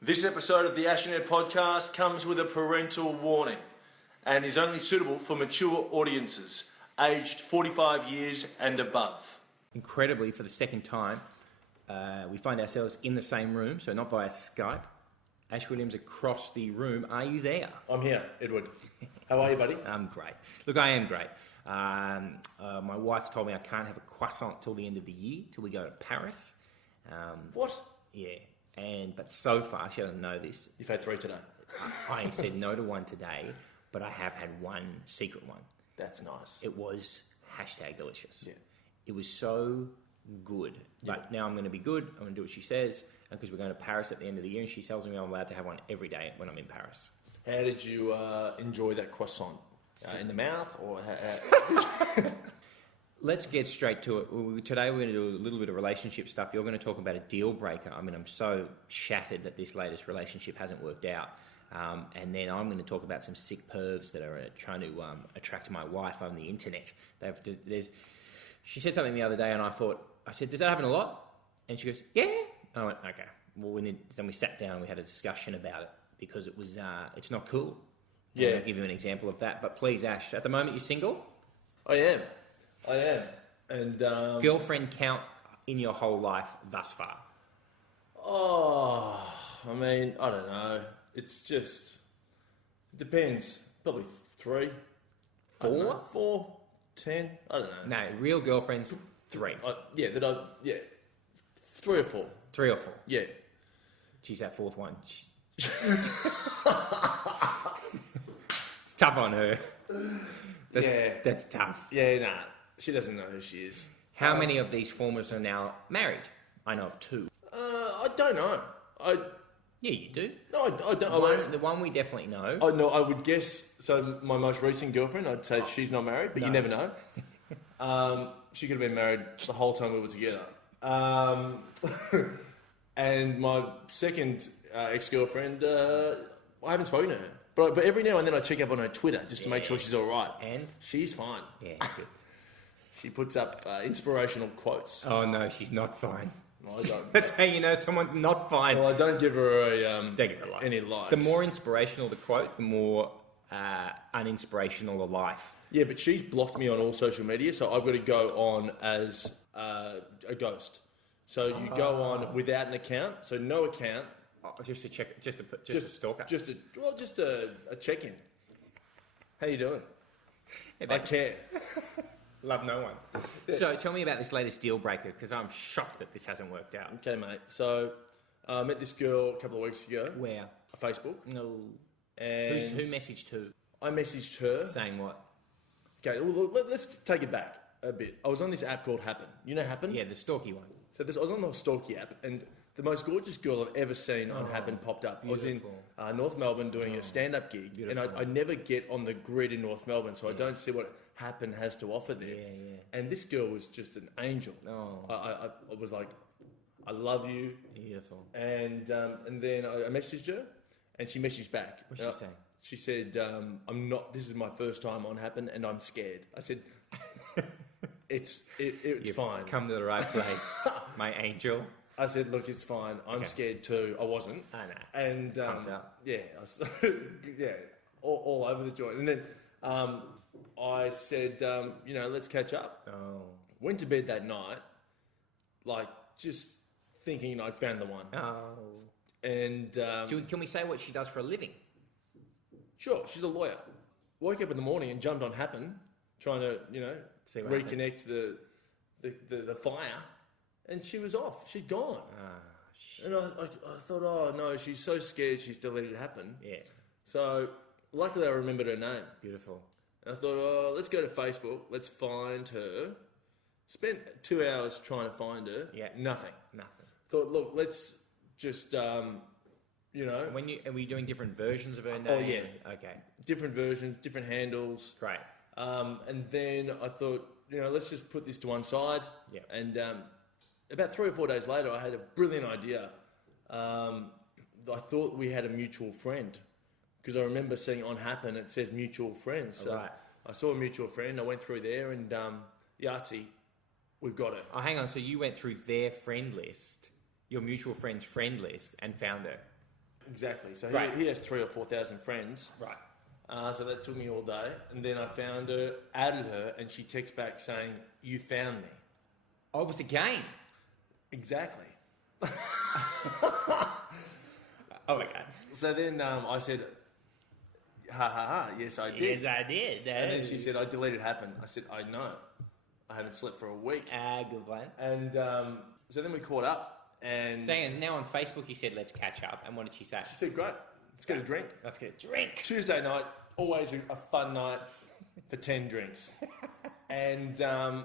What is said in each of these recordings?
This episode of the Ashnet podcast comes with a parental warning and is only suitable for mature audiences, aged 45 years and above. Incredibly, for the second time, we find ourselves in the same room, so not via Skype. Ash Williams across the room. Are you there? I'm here, Edward. How are you, buddy? I'm great. Look, I am great. My wife told me I can't have a croissant till the end of the year, till we go to Paris. What? Yeah. But so far, she doesn't know this. You've had 3 today. I said no to one today, but I have had one secret one. That's nice. It was #delicious. Yeah. It was so good. But now I'm going to be good. I'm going to do what she says because we're going to Paris at the end of the year, and she tells me I'm allowed to have one every day when I'm in Paris. How did you enjoy that croissant? In the mouth or... Let's get straight to it. Today we're going to do a little bit of relationship stuff. You're going to talk about a deal breaker. I mean, I'm so shattered that this latest relationship hasn't worked out. And then I'm going to talk about some sick pervs that are trying to attract my wife on the internet. She said something the other day and I said, does that happen a lot? And she goes, yeah. And I went, okay. Well, then we sat down and we had a discussion about it because it's not cool. Yeah. I'll give you an example of that. But please, Ash, at the moment you're single? I am. And girlfriend count in your whole life thus far? Oh, I mean, I don't know. It's just, it depends. Probably 3. 4? 4, 10, I don't know. No, real girlfriends, 3. 3 or 4. 3 or 4. Yeah. She's that 4th one. It's tough on her. That's tough. Yeah, nah. She doesn't know who she is. How many of these formers are now married? I know of 2. I don't know. Yeah, you do. No, I don't. The one we definitely know. I know. I would guess. So my most recent girlfriend, I'd say she's not married, but you never know. She could have been married the whole time we were together. And my second ex-girlfriend, I haven't spoken to her, but every now and then I check up on her Twitter just to make sure she's all right. And she's fine. Yeah, good. She puts up inspirational quotes. Oh no, she's not fine. Well, I don't. That's how you know someone's not fine. Well, I don't give her any likes. The more inspirational the quote, the more uninspirational the life. Yeah, but she's blocked me on all social media, so I've got to go on as a ghost. So you go on without an account, so no account. Just a check, just a stalker. Just a check-in. How you doing? Hey, I care. Love no one. Yeah. So tell me about this latest deal breaker, because I'm shocked that this hasn't worked out. Okay, mate. So I met this girl a couple of weeks ago. Where? Facebook. No. And who messaged who? I messaged her. Saying what? Okay, well, let's take it back a bit. I was on this app called Happen. You know Happen? Yeah, the stalky one. So I was on the Stalky app, and the most gorgeous girl I've ever seen on Happen popped up. Beautiful. I was in North Melbourne doing a stand-up gig, Beautiful. and I never get on the grid in North Melbourne, so I don't see what Happen has to offer there. Yeah. And this girl was just an angel. Oh. I was like, I love you. Beautiful. And then I messaged her, and she messaged back. What'd she say? She said, "I'm not. This is my first time on Happen, and I'm scared." I said, "It's fine. Come to the right place, my angel." I said, "Look, it's fine. I'm scared too." I wasn't. I know. And yeah, all over the joint. And then I said, let's catch up. Oh. Went to bed that night, like just thinking I'd found the one. Oh. And can we say what she does for a living? Sure, she's a lawyer. Woke up in the morning and jumped on Happen, trying to reconnect the fire. And she was off. She'd gone. And I thought, oh no, she's so scared she still let it happen. Yeah. So luckily I remembered her name. Beautiful. And I thought, oh, let's go to Facebook. Let's find her. Spent 2 hours trying to find her. Yeah. Nothing. Nothing. Thought, look, let's just, Are we doing different versions of her name? Oh yeah. Okay. Different versions, different handles. Great. And then I thought, let's just put this to one side. Yeah. And about 3 or 4 days later, I had a brilliant idea. I thought we had a mutual friend because I remember seeing on Happen it says mutual friends. So right. I saw a mutual friend. I went through there and Yahtzee, we've got her. Oh, hang on. So you went through their friend list, your mutual friend's friend list, and found her. exactly. So Right. he has 3,000 or 4,000 friends. Right. So that took me all day. And then I found her, added her, and she texts back saying, "You found me." Oh, it was a game. Exactly. Oh my God. So then I said, "Ha ha ha, yes I did." Yes, I did. And then she said, "I deleted Happen." I said, "I know. I haven't slept for a week." Good one. And so then we caught up, and Saying now on Facebook, you said, let's catch up. And what did she say? she said, "Great, let's get a drink." Let's get a drink. Tuesday night, always a fun night for 10 drinks. And I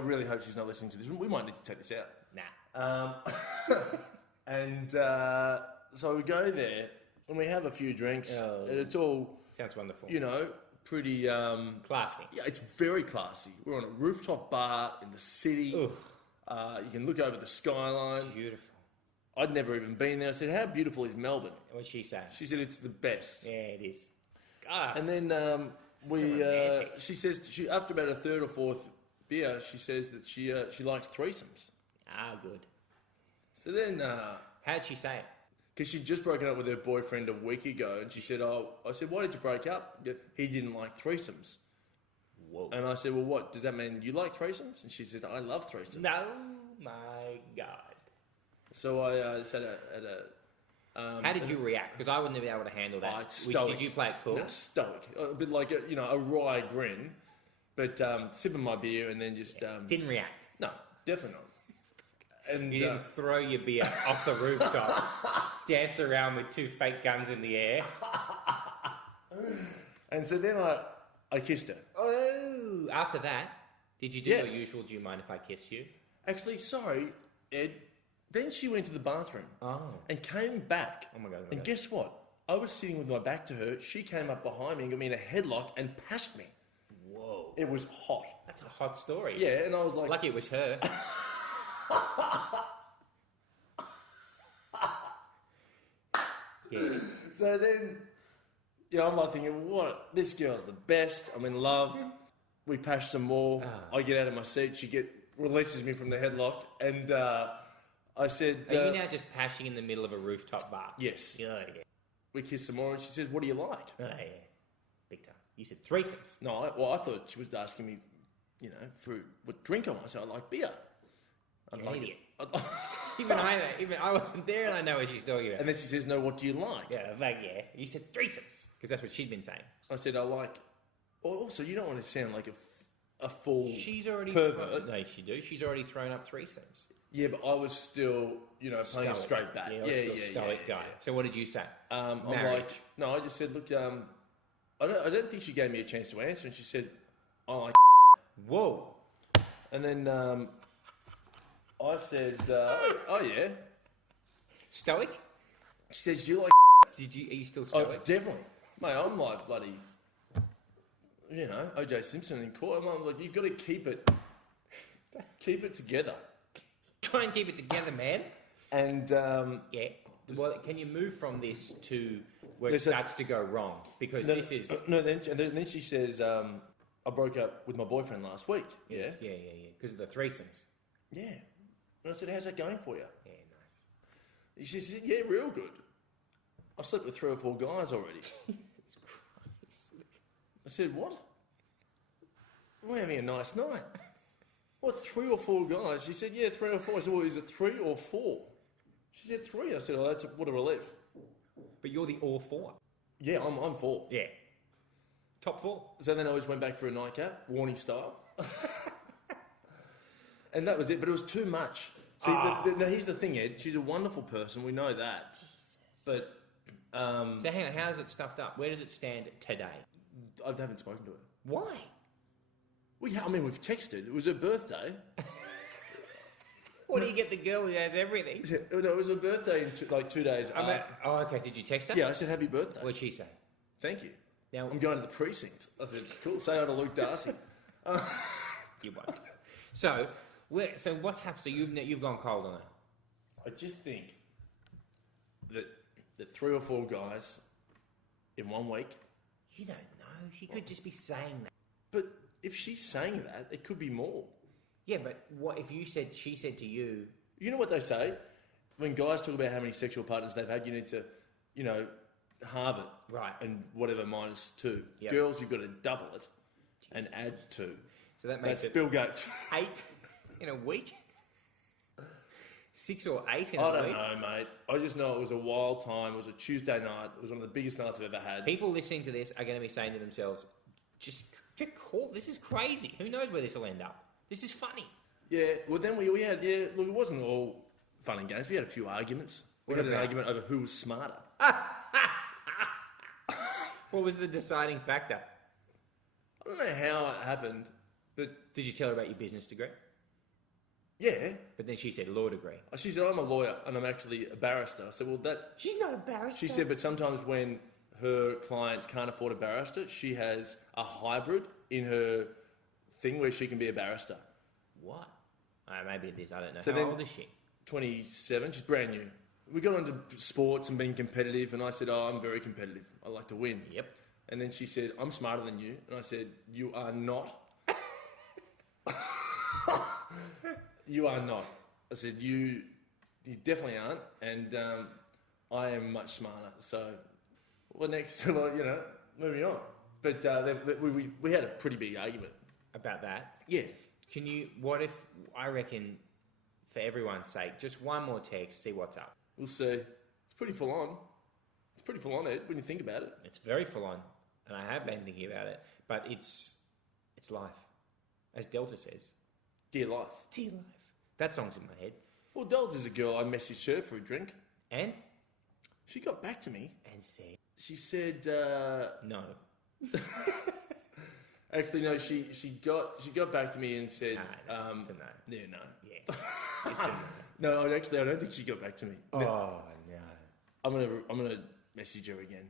really hope she's not listening to this. We might need to take this out. Nah. And so we go there, and we have a few drinks, and it's all, Sounds wonderful. you know, pretty... Classy. yeah, it's very classy. We're on a rooftop bar in the city. Ooh. You can look over the skyline. Beautiful. I'd never even been there. I said, "How beautiful is Melbourne?" What'd she say? She said, "It's the best." Yeah, it is. God. And then romantic. she says, after about a third or fourth beer, she says that she likes threesomes. Good. So then, How'd she say it? because she'd just broken up with her boyfriend a week ago, and she said, I said, "Why did you break up?" "He didn't like threesomes." Whoa. And I said, "Well, what does that mean? You like threesomes?" And she said, "I love threesomes." No, my God. So I said at a How did you react? Because I wouldn't have been able to handle that. stoic. Did you play it cool? No, stoic. A bit like a wry grin, but sipping my beer and then just Didn't react. no, definitely not. And You didn't throw your beer off the rooftop, dance around with two fake guns in the air. and so then I kissed her. Oh, after that, did you do Yeah. your usual? Do you mind if I kiss you? Actually, sorry, Ed. Then she went to the bathroom and came back. Oh my God, oh my and God. guess what? I was sitting with my back to her. She came up behind me and got me in a headlock and passed me. Whoa, It was hot. that's a hot story. Yeah, and I was like, Lucky it was her. Yeah. So then, I'm like thinking, what? This girl's the best. I'm in love. We pash some more. I get out of my seat. She releases me from the headlock. And I said... Are you now just pashing in the middle of a rooftop bar? Yes. Yeah. We kiss some more and she says, "What do you like?" Oh, yeah. Big time. You said threesomes. No, I thought she was asking me, for what drink I want. So I like beer. I'd An like idiot. it. Even I wasn't there and I know what she's talking about. And then she says, "No, what do you like?" Yeah, yeah. You said threesomes because that's what she'd been saying. I said, "I like..." Also, you don't want to sound like a fool She's already pervert. No, she do. She's already thrown up threesomes. Yeah, but I was still, playing a straight bat. Yeah, still stoic guy. So what did you say? I'm Marriage. like, no, I just said, "Look, I don't think she gave me a chance to answer." And she said, "I like..." Whoa. And then I said, "Oh yeah." Stoic? She says, "You like..." Are you still Oh, stoic? definitely, mate. I'm like bloody, O.J. Simpson in court. I'm like, you've got to keep it together. Try and keep it together, man. And Yeah. Well, can you move from this to where it There's a- starts to go wrong? Because this is... Then she says, "I broke up with my boyfriend last week." Yeah. Yeah. Because of the threesomes. Yeah. And I said, "How's that going for you?" Yeah, nice. She said, "Yeah, real good. I've slept with 3 or 4 guys already." Jesus Christ. I said, "What? We're having a nice night." "What, 3 or 4 guys?" She said, "Yeah, 3 or 4. I said, "Well, is it 3 or 4? She said 3. I said, "Oh, what a relief." But you're the all four. Yeah, I'm 4. Yeah. Top 4. So then I always went back for a nightcap, Warnie style. And that was it, but it was too much. See, here's the thing, Ed. She's a wonderful person. We know that. But So hang on, how is it stuffed up? Where does it stand today? I haven't spoken to her. Why? We've texted. It was her birthday. What do you get the girl who has everything? No, it was her birthday in 2 days. Okay. Did you text her? Yeah, I said, "Happy birthday." What'd she say? Thank you. Now, I'm going to the precinct. I said, "Cool. Say hi to Luke Darcy." you won't. So what's happened? So you've gone cold on her. I just think that 3 or 4 guys in 1 week. You don't know. She could just be saying that. But if she's saying that, it could be more. Yeah, but what if she said to you? You know what they say? when guys talk about how many sexual partners they've had, you need to, halve it. Right. And whatever -2. Yep. Girls, you've got to double it and add 2. So that makes That's Bill Gates. 8 in a week? 6 or 8 in a I week? don't know, mate. I just know it was a wild time. It was a Tuesday night. It was one of the biggest nights I've ever had. People listening to this are going to be saying to themselves, just call, this is crazy. Who knows where this will end up? This is funny. Yeah, well then we had, look, it wasn't all fun and games. We had a few arguments. We had an argument over who was smarter. What was the deciding factor? I don't know how it happened, but Did you tell her about your business degree? yeah. But then she said law degree. She said, I'm a lawyer and I'm actually a barrister. I said, well, She's not a barrister. She said, but sometimes when her clients can't afford a barrister, she has a hybrid in her thing where she can be a barrister. What? Maybe it is. I don't know. So How old is she? 27. She's brand new. We got into sports and being competitive, and I said, I'm very competitive. I like to win. Yep. And then she said, I'm smarter than you. And I said, you are not. You are not. I said, you definitely aren't. And I am much smarter. So, next, moving on. But we had a pretty big argument. About that? Yeah. What if, I reckon, for everyone's sake, just one more text, see what's up. We'll see. It's pretty full on. It's pretty full on, Ed, when you think about it. It's very full on. And I have been thinking about it. But it's life. As Delta says. Dear life. Dear life. That song's in my head. Well, Delta's a girl. I messaged her for a drink. And? She got back to me. And said? She said... No. Actually, no. She got back to me and said... it's a no. Yeah, no. Yeah. It's a no. No, actually, I don't think she got back to me. Oh, no. I'm gonna message her again.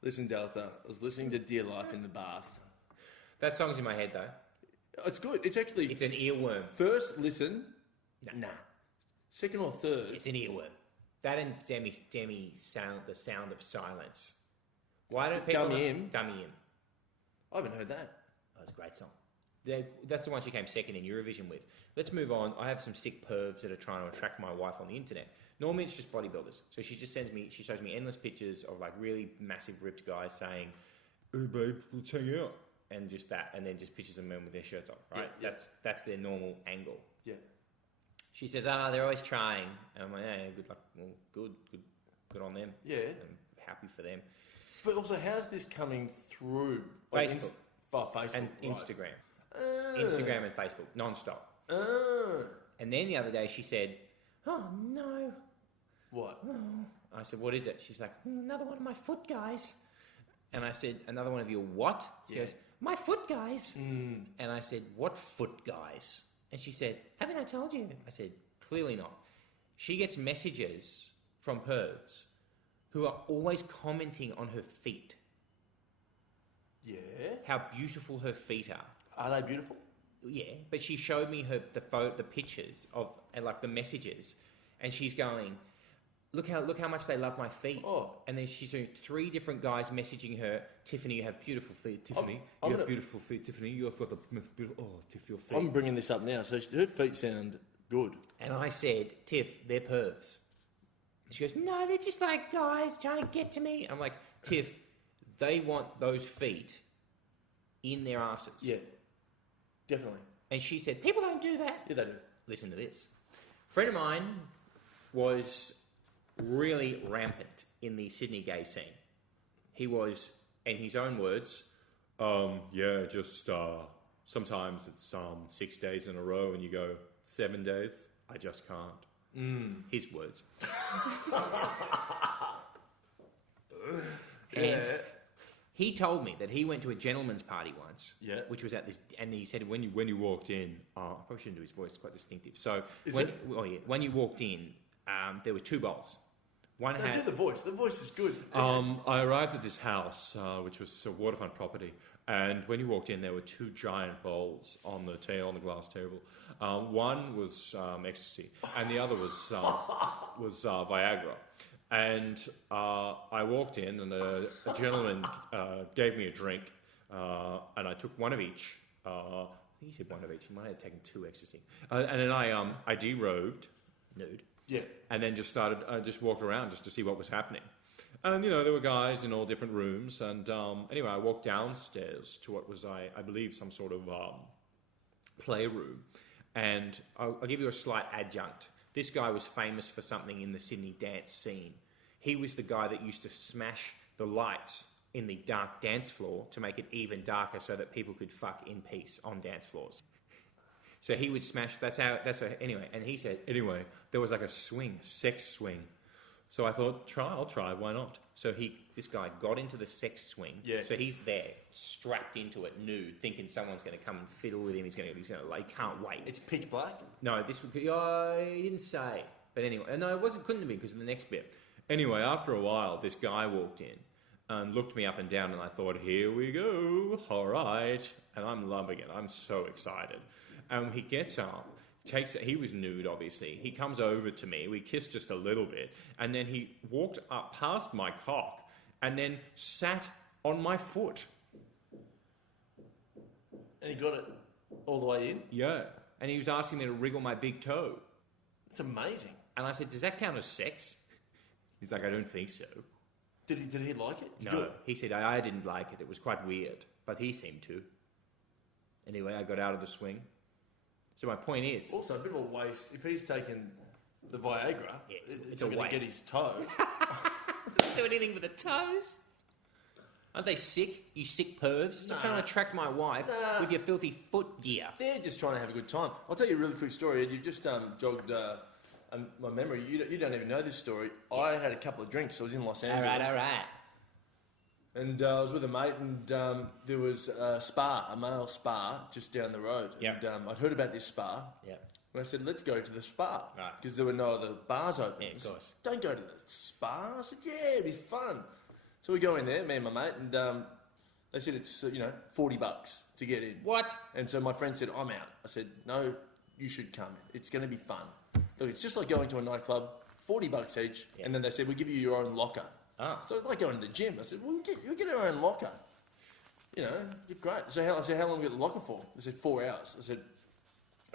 Listen, Delta. I was listening to Dear Life in the bath. That song's in my head, though. It's good. It's actually... It's an earworm. First listen, nah. Second or third... It's an earworm. That and Demi sound, the sound of silence. Why don't people... Dummy Im. I haven't heard that. That was a great song. That's the one she came second in Eurovision with. Let's move on. I have some sick pervs that are trying to attract my wife on the internet. Normally it's just bodybuilders. So she shows me endless pictures of like really massive ripped guys saying, "Hey babe, let's hang out." And just that, and then just pictures of men with their shirts off, right? Yeah. That's their normal angle. Yeah. She says, they're always trying. And I'm like, yeah, good luck. Well, good on them. Yeah. I'm happy for them. But also, how's this coming through? Facebook. Facebook. And right. Instagram. Instagram and Facebook, non-stop. And then the other day she said, oh, no. What? Oh. I said, what is it? She's like, another one of my foot guys. And I said, another one of your what? She goes, my foot guys. And I said, what foot guys? And she said, haven't I told you? I said, clearly not. She gets messages from pervs who are always commenting on her feet. Yeah. How beautiful her feet are. Are they beautiful? Yeah, but she showed me the pictures of and like the messages, and she's going, look how much they love my feet. Oh. And then she's doing 3 different guys messaging her, Tiffany, you have beautiful feet. Tiffany, you have beautiful feet. Tiffany, you've got the most beautiful. Oh, Tiff, your feet. I'm bringing this up now. So her feet sound good. And I said, Tiff, they're pervs. And she goes, no, they're just like guys trying to get to me. I'm like, Tiff, they want those feet in their asses. Yeah. Definitely. And she said, people don't do that. Yeah, they do. Listen to this. A friend of mine was really rampant in the Sydney gay scene. He was, in his own words, just sometimes it's 6 days in a row and you go 7 days. I just can't. His words. And he told me that he went to a gentleman's party once, which was at this, and he said when you walked in, I probably shouldn't do his voice; it's quite distinctive. So when you walked in, there were 2 bowls. One had do the voice. The voice is good. I arrived at this house, which was a waterfront property, and when you walked in, there were 2 giant bowls on the glass table. One was ecstasy, and the other was Viagra. And I walked in, and a gentleman gave me a drink, and I took one of each. I think he said one of each. He might have taken 2 ecstasy. And then I derobed nude. Yeah. And then just walked around just to see what was happening. And, there were guys in all different rooms. And anyway, I walked downstairs to what was, I believe, some sort of playroom. And I'll give you a slight adjunct. This guy was famous for something in the Sydney dance scene. He was the guy that used to smash the lights in the dark dance floor to make it even darker so that people could fuck in peace on dance floors. So he would smash, anyway, and he said, anyway, there was like a sex swing. So I thought, I'll try, why not? So this guy got into the sex swing. Yeah. So he's there, strapped into it, nude, thinking someone's going to come and fiddle with him. He can't wait. It's pitch black? No, he didn't say. But anyway, no, couldn't have been because of the next bit. Anyway, after a while, this guy walked in and looked me up and down, and I thought, here we go, all right. And I'm loving it. I'm so excited. And he gets up, he was nude, obviously. He comes over to me. We kissed just a little bit. And then he walked up past my cock and then sat on my foot. And he got it all the way in? Yeah. And he was asking me to wriggle my big toe. It's amazing. And I said, does that count as sex? He's like, I don't think so. Did he like it? No. He said, I didn't like it. It was quite weird. But he seemed to. Anyway, I got out of the swing. So my point is... Also, a bit of a waste. If he's taken the Viagra, it's not a going waste. to get his toe. Doesn't do anything with the toes. Aren't they sick? You sick pervs? Stop trying to attract my wife with your filthy foot gear. They're just trying to have a good time. I'll tell you a really quick story, Ed. You've just jogged my memory. You don't even know this story. Yes. I had a couple of drinks. I was in Los Angeles. All right. And I was with a mate, and there was a male spa just down the road. Yep. And I'd heard about this spa. Yeah. And I said, let's go to the spa. Right. Because there were no other bars open. Yeah, of course. Don't go to the spa. I said, yeah, it'd be fun. So we go in there, me and my mate, and they said it's, $40 to get in. What? And so my friend said, I'm out. I said, no, you should come. It's going to be fun. Look, it's just like going to a nightclub, $40 each. Yeah. And then they said, we'll give you your own locker. Ah. So it's like going to the gym. I said, well, you'll get our own locker. You're great. So how long have we got the locker for? They said 4 hours. I said,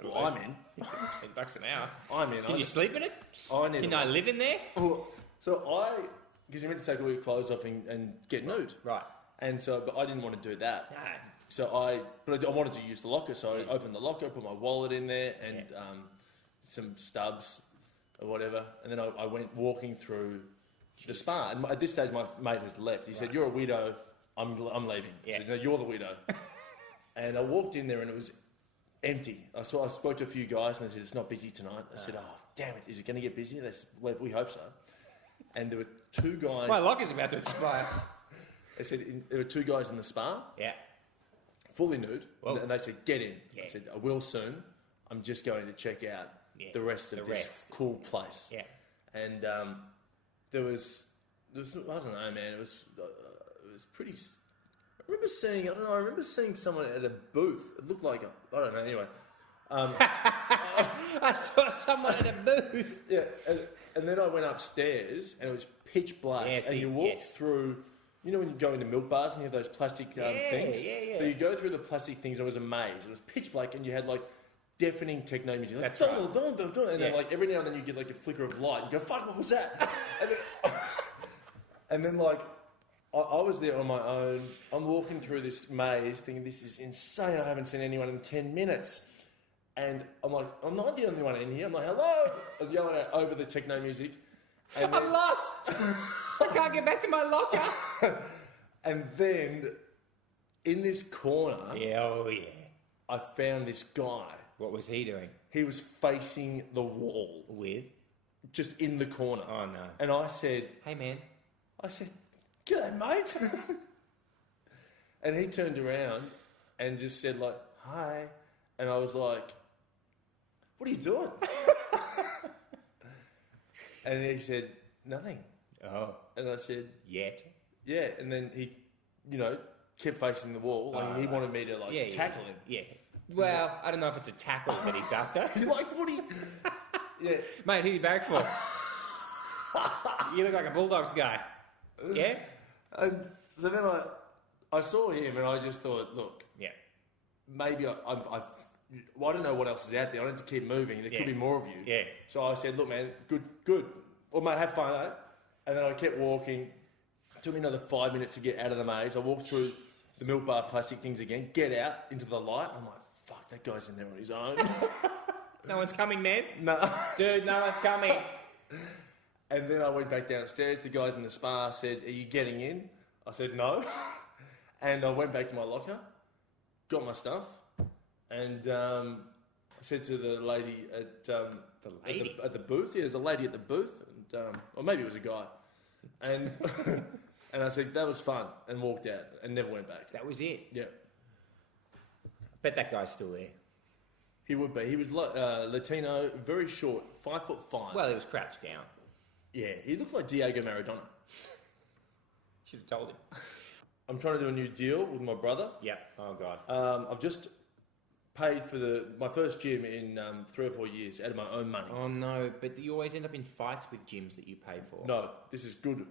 well, I'm in. $10 an hour. I'm in. Can you sleep in it? I Can I live in there? Because you meant to take all your clothes off and get nude. Right. And so, but I didn't want to do that. No. So I wanted to use the locker. So I opened the locker, put my wallet in there and some stubs or whatever. And then I went walking through the spa. And at this stage, my mate has left. He said, you're a widow. I'm leaving. Yeah. I said, no, you're the widow. And I walked in there and it was empty. I spoke to a few guys and they said, it's not busy tonight. I said, oh, damn it. Is it going to get busy? They said, well, we hope so. And there were 2 guys. My locker's about to expire. They said there were 2 guys in the spa. Yeah. Fully nude. Whoa. And they said, get in. Yeah. I said, I will soon. I'm just going to check out the rest of this cool place. Yeah. And there was, I don't know, man. It was pretty. I remember seeing someone at a booth. It looked like I don't know. Anyway, I saw someone at a booth. yeah. And then I went upstairs and it was pitch black. Yeah, and you walk through. You know when you go into milk bars and you have those plastic things? Yeah. So you go through the plastic things and it was a maze. It was pitch black and you had like deafening techno music. Like, That's right. And then like every now and then you get like a flicker of light and you go, fuck, what was that? and then like I was there on my own. I'm walking through this maze thinking this is insane. I haven't seen anyone in 10 minutes. And I'm like, I'm not the only one in here. I'm like, hello. I'm yelling out over the techno music. And I'm lost. I can't get back to my locker. And then in this corner, I found this guy. What was he doing? He was facing the wall. With? Just in the corner. Oh, no. And I said, Hey, man. g'day, mate. And he turned around and just said like, hi. And I was like, what are you doing? And he said, nothing. Oh. And I said, Yet? yeah. And then he, kept facing the wall. Like he wanted me to tackle him. Yeah. Well, I don't know if it's a tackle that he's after. Like, what are you... Yeah. Mate, who you back for? You look like a Bulldogs guy. Yeah? And so then I saw him and I just thought, look, Yeah. maybe I've well, I don't know what else is out there. I need to keep moving. There could be more of you. Yeah. So I said, look, man, good. Well, mate, have fun, eh? And then I kept walking. It took me another 5 minutes to get out of the maze. I walked through the milk bar plastic things again, get out into the light. I'm like, fuck, that guy's in there on his own. No one's coming, man. No. Dude, no one's coming. And then I went back downstairs. The guys in the spa said, are you getting in? I said, no. And I went back to my locker, got my stuff, and I said to the lady at the booth, yeah, there's a lady at the booth, and, or maybe it was a guy, and and I said, that was fun, and walked out, and never went back. That was it. Yeah. Bet that guy's still there. He would be. He was Latino, very short, 5'5". Well, he was crouched down. Yeah, he looked like Diego Maradona. Should have told him. I'm trying to do a new deal with my brother. Yep. Oh, God. I've just paid for my first gym in 3 or 4 years out of my own money. Oh, no. But you always end up in fights with gyms that you pay for. No, this is good.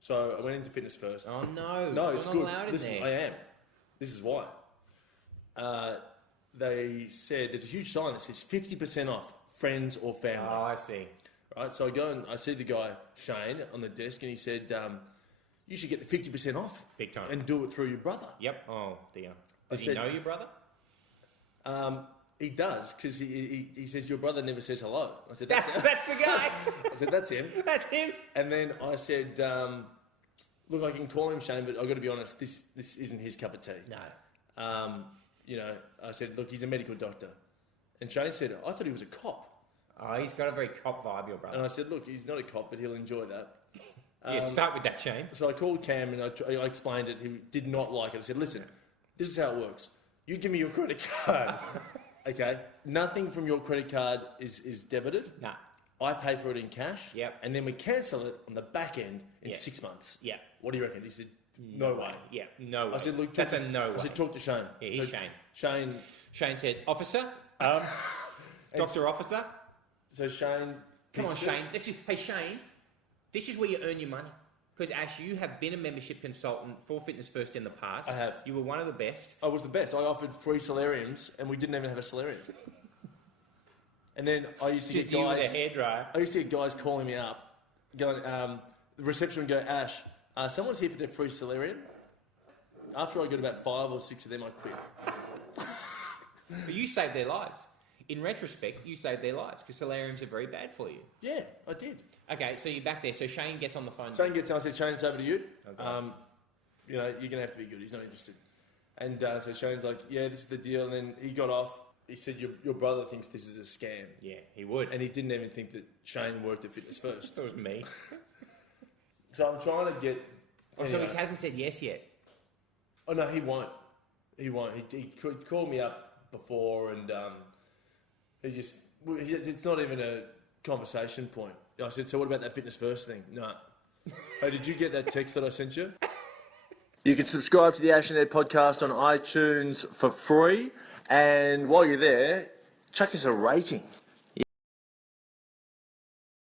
So I went into Fitness First. Oh, no. No, You're it's not good. allowed in Listen, there. I am. This is why. They said there's a huge sign that says 50% off friends or family. Oh, I see. Right, so I go and I see the guy, Shane, on the desk, and he said, you should get the 50% off. Big time. And do it through your brother. Yep. Oh, dear. I Does he said- know your brother? He does, because he says, your brother never says hello. I said, that's him. That's the guy. I said, that's him. That's him. And then I said, look, I can call him Shane, but I've got to be honest, this isn't his cup of tea. No. I said, look, he's a medical doctor. And Shane said, I thought he was a cop. Oh, he's got a very cop vibe, your brother. And I said, look, he's not a cop, but he'll enjoy that. Yeah, start with that, Shane. So I called Cam and I explained it. He did not like it. I said, listen, this is how it works. You give me your credit card. Okay? Nothing from your credit card is debited. Nah. I pay for it in cash. Yep. And then we cancel it on the back end in Yep. 6 months. Yeah. What do you reckon? He said, no way. Yeah, no way. I said, look, that's a no way. I said, talk to Shane. Yeah, he's So Shane. Shane said, officer, Dr. Officer. So Shane... Come on, pitched it. Shane. Hey, Shane, this is where you earn your money. Because, Ash, you have been a membership consultant for Fitness First in the past. I have. You were one of the best. I was the best. I offered free solariums, and we didn't even have a solarium. And then I used to Just get you with guys... a hairdryer. I used to get guys calling me up, going, the reception would go, Ash, someone's here for their free solarium. After I got about 5 or 6 of them, I quit. But you saved their lives. In retrospect, you saved their lives because solariums are very bad for you. Yeah, I did. Okay, so you're back there. So Shane gets on the phone. Shane gets on, I said, Shane, it's over to you. Okay. You're going to have to be good. He's not interested. And so Shane's like, yeah, this is the deal. And then he got off. He said, your brother thinks this is a scam. Yeah, he would. And he didn't even think that Shane worked at Fitness First. That was me. So I'm trying to get... Oh, so anyway. he hasn't said yes yet. Oh, no, he won't. He won't. He could call me up before and it's not even a conversation point. I said, so what about that Fitness First thing? No. Hey, did you get that text that I sent you? You can subscribe to the Ash and Ed podcast on iTunes for free. And while you're there, chuck us a rating.